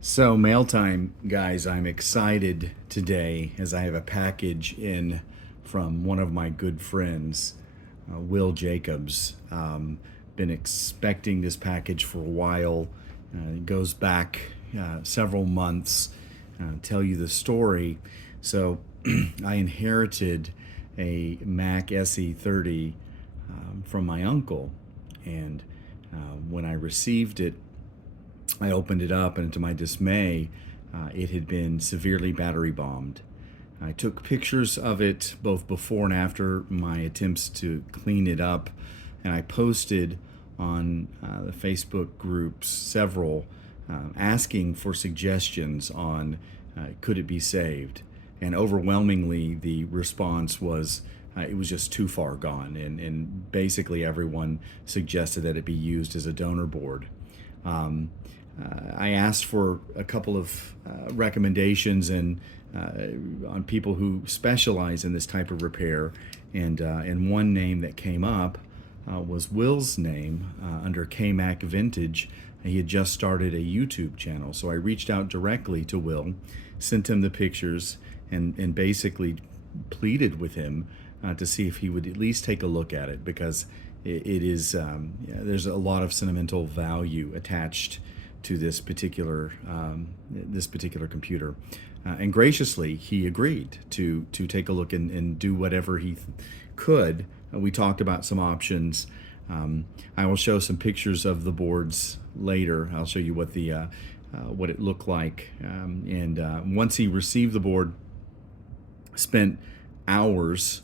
So, mail time, guys. I'm excited today as I have a package in from one of my good friends, Will Jacobs. Been expecting this package for a while. It goes back several months. Tell you the story. So, I inherited a Mac SE30 from my uncle, and when I received it, I opened it up, and to my dismay, it had been severely battery bombed. I took pictures of it both before and after my attempts to clean it up, and I posted on the Facebook groups several asking for suggestions on could it be saved. And overwhelmingly, the response was it was just too far gone, and basically everyone suggested that it be used as a donor board. Um, I asked for a couple of recommendations and on people who specialize in this type of repair, and one name that came up was Will's name under KMac Vintage. He had just started a YouTube channel, so I reached out directly to Will, sent him the pictures, and basically pleaded with him to see if he would at least take a look at it, because it is there's a lot of sentimental value attached to this particular computer, and graciously he agreed to take a look and do whatever he could. We talked about some options. I will show some pictures of the boards later. I'll show you what the what it looked like, and once he received the board, spent hours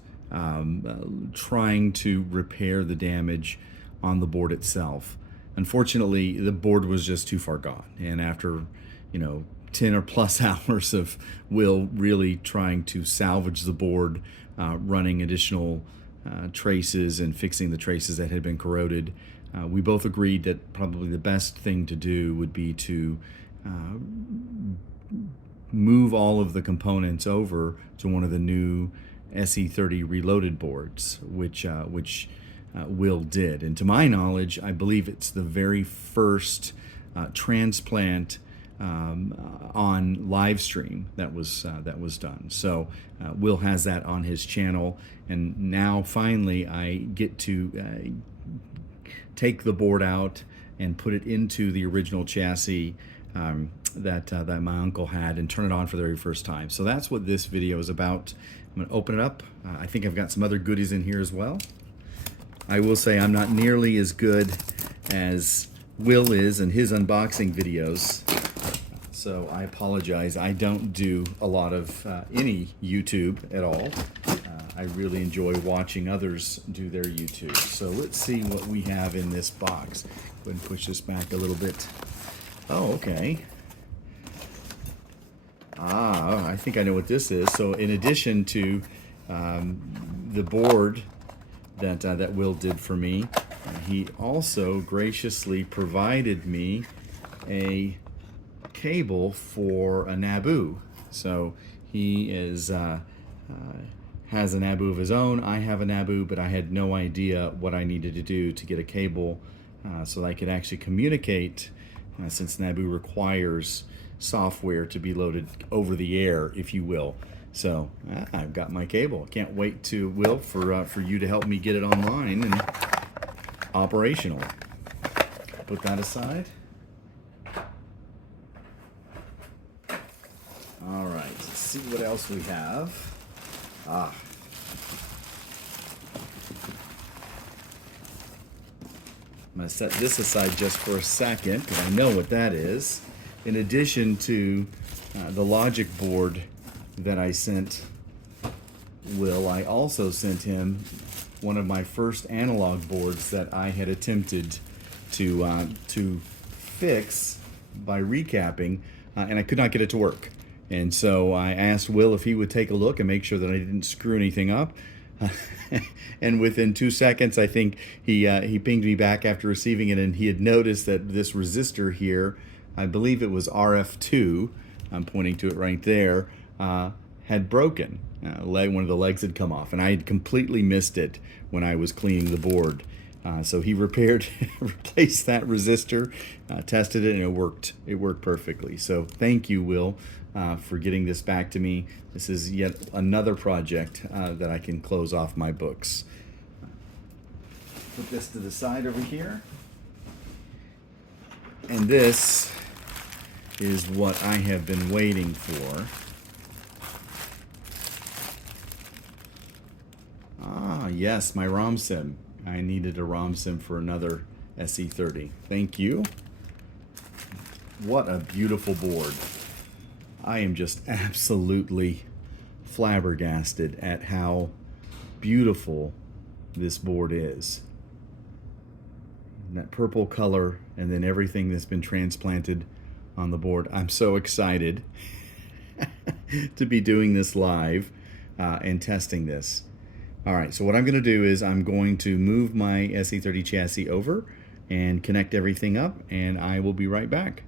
trying to repair the damage on the board itself. Unfortunately, the board was just too far gone, and after 10 or plus hours of Will really trying to salvage the board, running additional traces and fixing the traces that had been corroded, we both agreed that probably the best thing to do would be to move all of the components over to one of the new SE30 reloaded boards, which Will did. And to my knowledge, I believe it's the very first transplant on live stream that was done. So Will has that on his channel, and now finally I get to take the board out and put it into the original chassis that my uncle had, and turn it on for the very first time. So that's what this video is about. I'm going to open it up. I think I've got some other goodies in here as well. I will say I'm not nearly as good as Will is in his unboxing videos, so I apologize. I don't do a lot of any YouTube at all. I really enjoy watching others do their YouTube. So let's see what we have in this box. Go ahead and push this back a little bit. Oh, okay. I think I know what this is. So in addition to the board that Will did for me, he also graciously provided me a cable for a Nabu. So he has a Nabu of his own. I have a Nabu, but I had no idea what I needed to do to get a cable so that I could actually communicate, since Nabu requires software to be loaded over the air, if you will. So I've got my cable. Can't wait to, Will, for you to help me get it online and operational. Put that aside. All right, let's see what else we have. I'm going to set this aside just for a second because I know what that is. In addition to the logic board that I sent Will, I also sent him one of my first analog boards that I had attempted to fix by recapping, and I could not get it to work. And so I asked Will if he would take a look and make sure that I didn't screw anything up. And within 2 seconds, I think he pinged me back after receiving it, and he had noticed that this resistor here, I believe it was RF2, I'm pointing to it right there, had broken. One of the legs had come off, and I had completely missed it when I was cleaning the board. So he repaired, replaced that resistor, tested it, and it worked. It worked perfectly. So thank you, Will, for getting this back to me. This is yet another project that I can close off my books. Put this to the side over here. And this is what I have been waiting for. Ah, yes, my ROM sim. I needed a ROM sim for another SE30. Thank you. What a beautiful board. I am just absolutely flabbergasted at how beautiful this board is. And that purple color and then everything that's been transplanted on the board. I'm so excited to be doing this live and testing this. All right, so what I'm going to do is I'm going to move my SE30 chassis over and connect everything up, and I will be right back.